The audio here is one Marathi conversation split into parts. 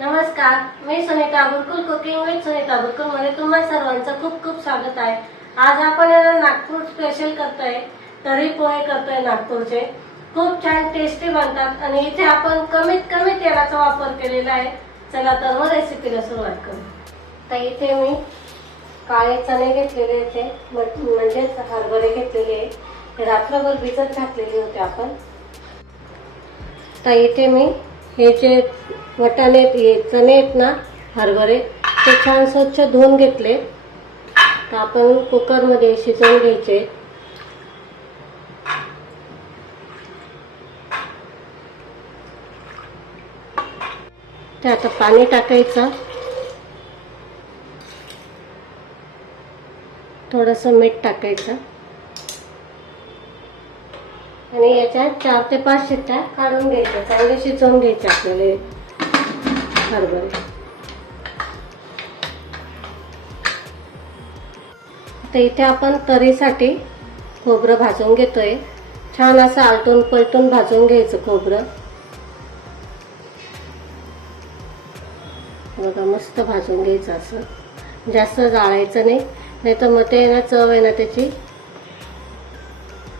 नमस्कार मी सुनीता बुरकुल कुकिंग विथ सुनीता बुरकुलमध्ये तुम्हा सर्वांचं खूप खूप स्वागत आहे. आज आपण नागपूर स्पेशल करतोय तरी पोहे करतोय नागपूरचे. खूप छान टेस्टी बनतात आणि इथे आपण कमीत कमी तेलाचा वापर केलेला आहे. चला तर मग रेसिपीला सुरुवात करू. तर इथे मी काळे चणे घेतलेले इथे म्हणजेच हरभरे घेतलेले आहे. ते रात्रभर भिजत घातलेले होते आपण. तर इथे मी हे जे वटाणे आहेत, हे चणे आहेत ना हरभरे ते छान स्वच्छ धुवून घेतले. तर आपण कुकरमध्ये शिजवून घ्यायचे. ते आता पाणी टाकायचं. थोडंसं मीठ टाकायचं. आणि याच्यात चार ते पाच शिट्ट्या काढून घ्यायच्या. चांगले शिजवून घ्यायचे आपल्याला. हरभरे. आता इथे आपण तरीसाठी खोबरं भाजून घेतोय. छान असं आलटून पलटून भाजून घ्यायचं खोबरं. बघा मस्त भाजून घ्यायचं असं. जास्त जाळायचं नाही. नाही तर मग ते ना चव आहे ना त्याची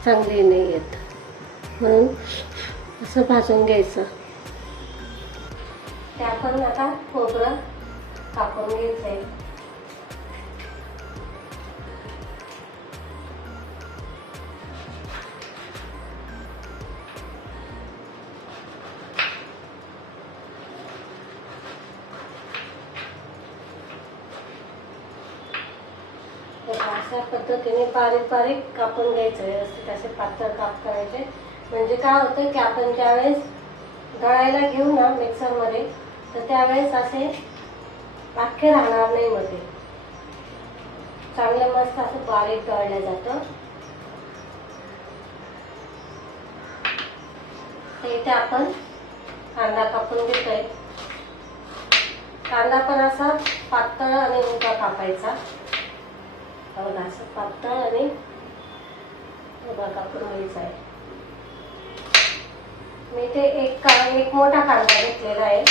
चांगली नाही येत. म्हणून असं भाजून घ्यायचं. ते आपण आता खोबरं कापून घ्यायचंय तर अशा पद्धतीने बारीक बारीक कापून घ्यायचं व्यवस्थित असे पातळ काप करायचे. म्हणजे काय होतं की आपण ज्यावेळेस दळायला घेऊ ना मिक्सरमध्ये तर त्यावेळेस असे वाक्य राहणार नाही मध्ये. चांगलं मस्त असं बारीक दळलं जातं. तर इथे आपण कांदा कापून घेतोय. कांदा पण असा पातळ आणि उंचा कापायचा. बघा असं पातळ आणि उभा कापून घ्यायचा आहे. मी ते एक का एक मोठा कांदा घेतलेला आहे.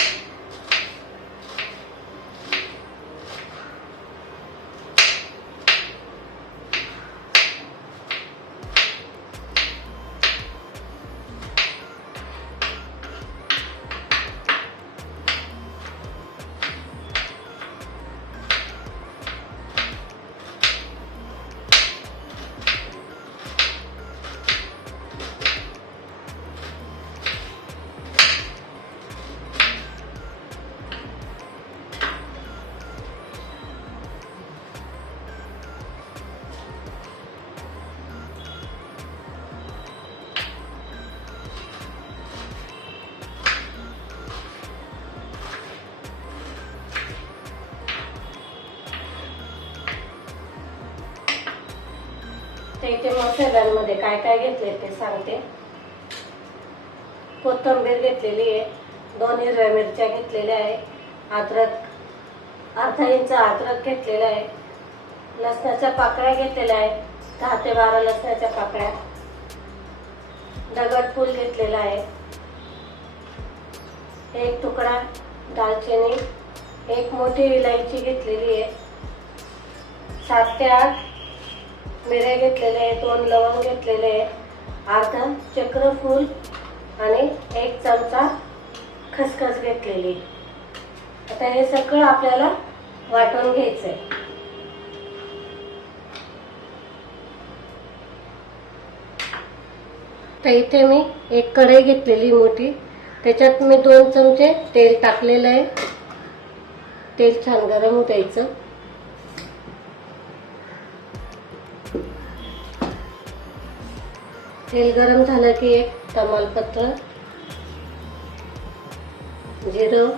ते इथे मसाल्यांमध्ये काय काय घेतले ते सांगते. कोथिंबीर घेतलेली आहे दोन हिरव्या मिरच्या घेतलेल्या आहे अद्रक अर्धा इंच अद्रक घेतलेला आहे लसणाच्या पाकळ्या घेतलेल्या आहे दहा ते बारा लसणाच्या पाकळ्या दगड फूल घेतलेला आहे एक तुकडा दालचिनी एक मोठी इलायची घेतलेली आहे सात ते आठ मिरे घेतलेले आहे दोन लवंग घेतलेले आहे अर्धा चक्रफूल आणि एक चमचा खसखस घेतलेली. आता हे सगळं आपल्याला वाटून घ्यायचंय. तर इथे मी एक कढई घेतलेली मोठी. त्याच्यात मी दोन चमचे तेल टाकलेलं आहे. तेल छान गरम द्यायचं. तेल गरम झालं की एक तमालपत्र जिरं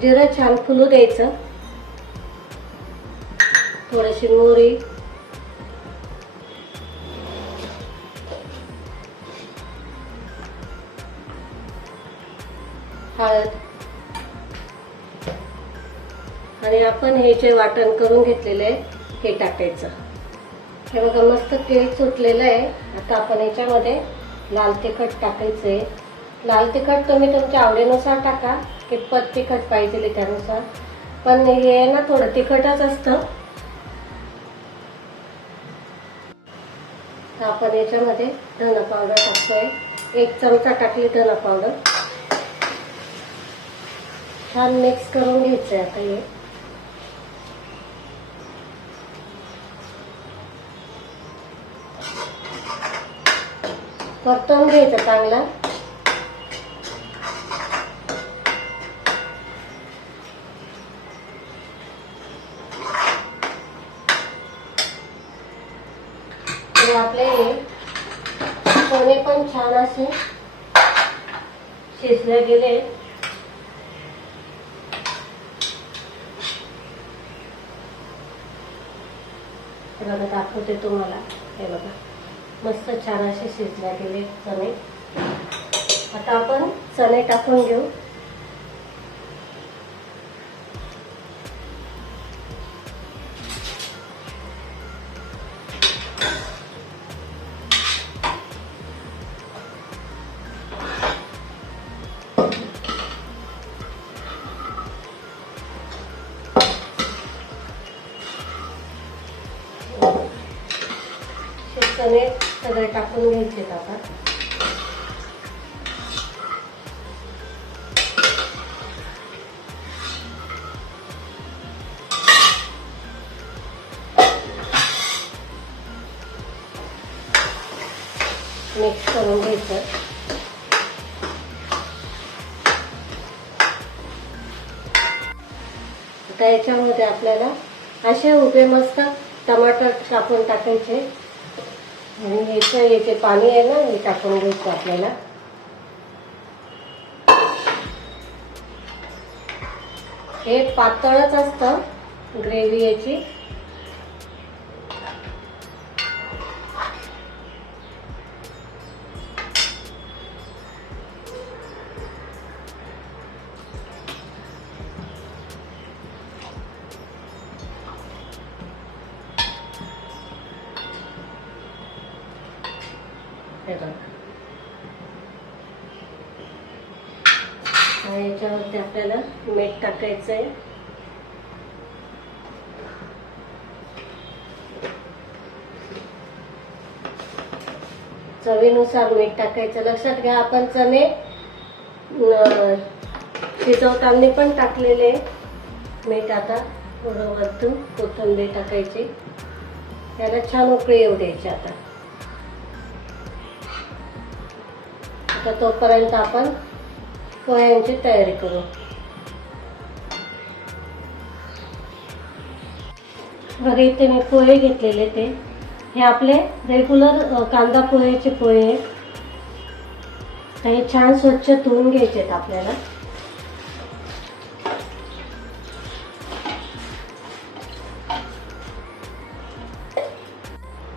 जिरं छान फुलू द्यायचं. थोडीशी मोहरी हळद आणि आपण हे जे वाटण करून घेतलेले आहे हे टाकायचं. हे बघा मस्त तेल सुटलेलं आहे. आता आपण याच्यामध्ये लाल तिखट टाकायचं आहे लाल तिखट तुम्ही तुमच्या आवडीनुसार टाका कितपत तिखट पाहिजे त्यानुसार पण हे ना थोडं तिखटच असतं. आपण याच्यामध्ये धना पावडर टाकतोय. एक चमचा टाकली धना पावडर. छान मिक्स करून घ्यायचंय आता हे. परतवून घ्यायचं चांगलं. आपले हे चणे पण छान असे शिजले गेले. बघा दाखवते तुम्हाला. हे बघा. मस्त छान असे शिजले गेले चणे. आता आपण चणे टाकून घेऊ. चणे सगळे टाकून घ्यायचे आता. मिक्स करून घ्यायचं. आता याच्यामध्ये आपल्याला असे उभे मस्त टमाटर कापून टाकायचे. आणि याचं हे पाणी आहे ना हे टाकून घ्यायचं आपल्याला. हे पातळच असतं ग्रेव्ही याची. याच्यावरती आपल्याला मीठ टाकायचं आहे चवीनुसार मीठ टाकायचं. लक्षात घ्या आपण चणे शिजवताना पण टाकलेले मीठ आता थोडं वरतून टाकायची. त्याला छान उकळी येऊ द्यायची आता. आता तोपर्यंत आपण पोह्यांची तयारी करू बघा इथे मी पोहे घेतलेले ते हे आपले रेग्युलर कांदा पोह्याचे पोहे आहेत तर हे छान स्वच्छ धुवून घ्यायचे आहेत आपल्याला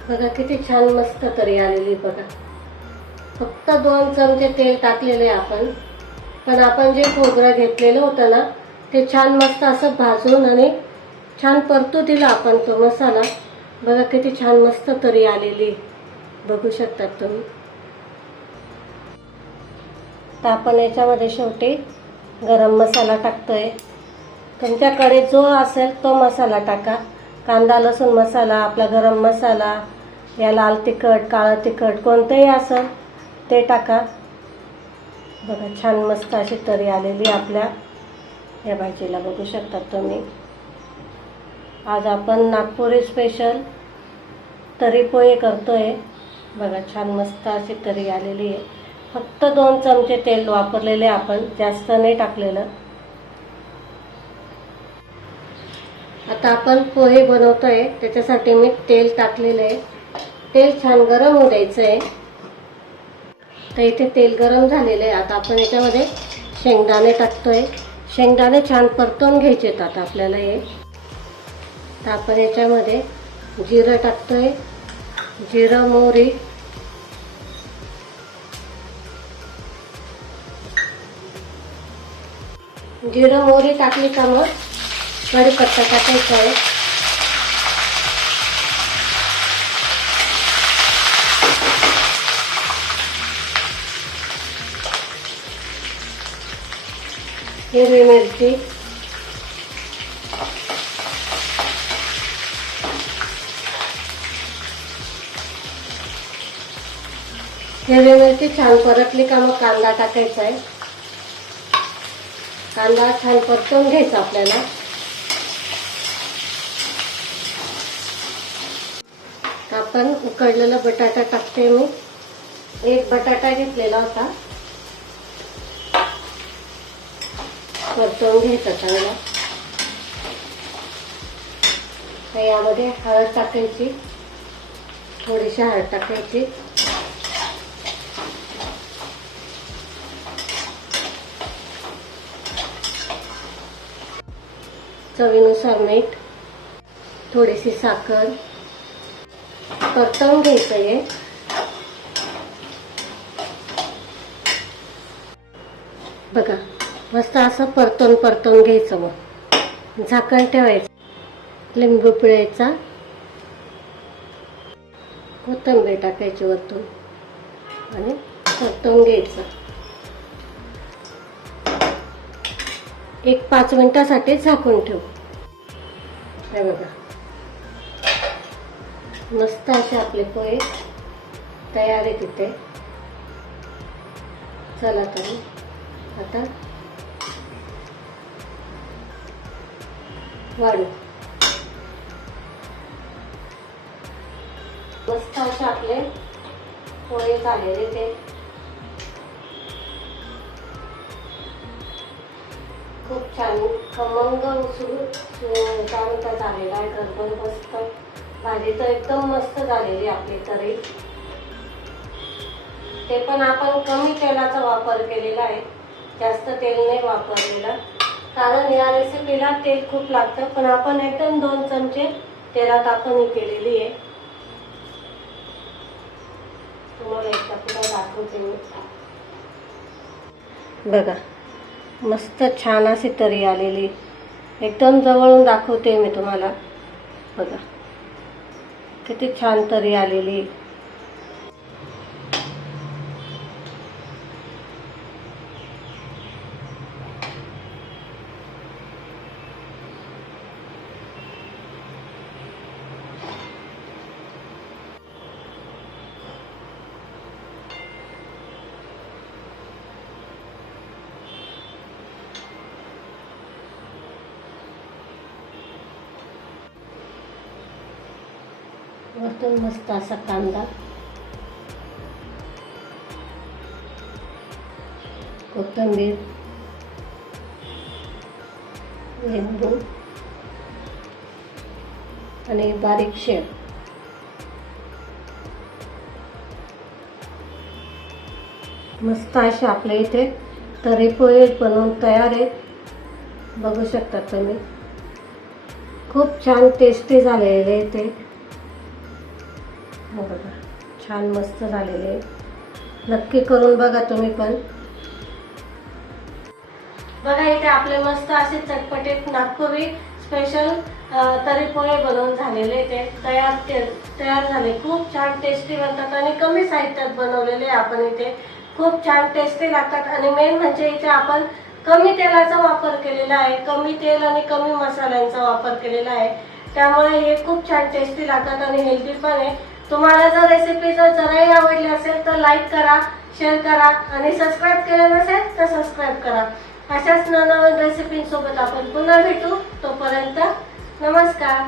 बघा किती छान मस्त तरी आलेली बघा फक्त दोन चमचे तेल टाकलेले आपण पण आपण जे खोबरं घेतलेलं होतं ना ते छान मस्त असं भाजून आणि छान परतू दिला आपण तो मसाला. बघा किती छान मस्त तरी आलेली. बघू शकतात तुम्ही. तर आपण याच्यामध्ये शेवटी गरम मसाला टाकतोय. तुमच्याकडे जो असेल तो मसाला टाका. कांदा लसूण मसाला आपला गरम मसाला या लाल तिखट काळं तिखट कोणतंही असेल ते टाका. बघा छान मस्त अशी तरी आलेली आपल्या या भाजीला. बघू शकतात तुम्ही. आज आपण नागपुरी स्पेशल तरी पोहे करतोय. बघा छान मस्त अशी तरी आलेली आहे. फक्त दोन चमचे तेल वापरलेले आपण जास्त नाही टाकलेलं. आता आपण पोहे बनवतोय. त्याच्यासाठी मी तेल टाकलेलं आहे. तेल छान गरम होऊ द्यायचं आहे तर इथे तेल गरम झालेलं आहे. आता आपण याच्यामध्ये शेंगदाणे टाकतोय. शेंगदाणे छान परतवून घ्यायचे आहेत आता आपल्याला हे. तर आपण याच्यामध्ये जिरं टाकतोय. जिरं मोहरी. जिरं मोहरी टाकली का मग? कढीपत्ता टाकायचा आहे. हिरवी मिरची. हिरवी मिरची छान परतली का मग कांदा टाकायचा आहे. कांदा छान परतून घ्यायचा आपल्याला. आपण उकडलेला बटाटा टाकते मी. एक बटाटा घेतलेला होता. परतवून घ्यायचा चांगला. तर यामध्ये हळद टाकायची. थोडीशी हळद टाकायची. चवीनुसार मीठ थोडीशी साखर. परतवून घ्यायचं आहे बघा मस्त असं परतून परतून घ्यायचं मग. झाकण ठेवायचं. लिंबू पिळायचा. कोथंबीर टाकायची वरतून. आणि परतून घ्यायचं. एक पाच मिनिटासाठी झाकून ठेवू. हे बघा. मस्त असे आपले पोहे तयार आहे तिथे चला तर. आता वाढू. मस्त असे आपले पोळे झालेले ते. खूप छान. खमंग सुरू काय म्हणतात झालेला आहे गरबर मस्त. भाजी तर एकदम मस्त झालेली आपली तरी. ते पण आपण कमी तेलाचा वापर केलेला आहे. जास्त तेल नाही वापरलेलं. कारण या रेसिपीला तेल खूप लागतं. पण आपण एकदम दोन चमचे तेलात आपण ही केलेली आहे. तुम्हाला एकदा पुढे दाखवते मी. बघा मस्त छान अशी तरी आलेली. एकदम जवळून दाखवते मी तुम्हाला. बघा किती छान तरी आलेली. वरतून मस्त असा कांदा. कोथंबीर. लिंबू. आणि बारीक शेव. मस्त असे आपल्या इथे तरी पोहे बनवून तयार आहे. बघू शकता तुम्ही. खूप छान टेस्टी झालेले ते. हो बघा. छान मस्त झालेले नक्की करून बघा तुम्ही पण. बघा इथे आपले मस्त असे चटपटीत नागपुरी स्पेशल तरी पोहे बनवून झालेले ते. तयार ते तयार झाले. खूप छान टेस्टी बनतात आणि कमी साहित्यात बनवलेले आपण इथे. खूप छान टेस्टी लागतात आणि मेन म्हणजे इथे आपण कमी तेलाचा वापर केलेला आहे. कमी तेल आणि कमी मसाल्यांचा वापर केलेला आहे. त्यामुळे हे खूप छान टेस्टी लागतात आणि हेल्दी पण आहे. तुम्हाला जर रेसिपी जर जराही आवडली असेल तर लाईक करा शेअर करा आणि सबस्क्राईब केलं नसेल तर सबस्क्राईब करा. अशाच नवनवीन रेसिपींसोबत आपण पुन्हा भेटू. तोपर्यंत नमस्कार.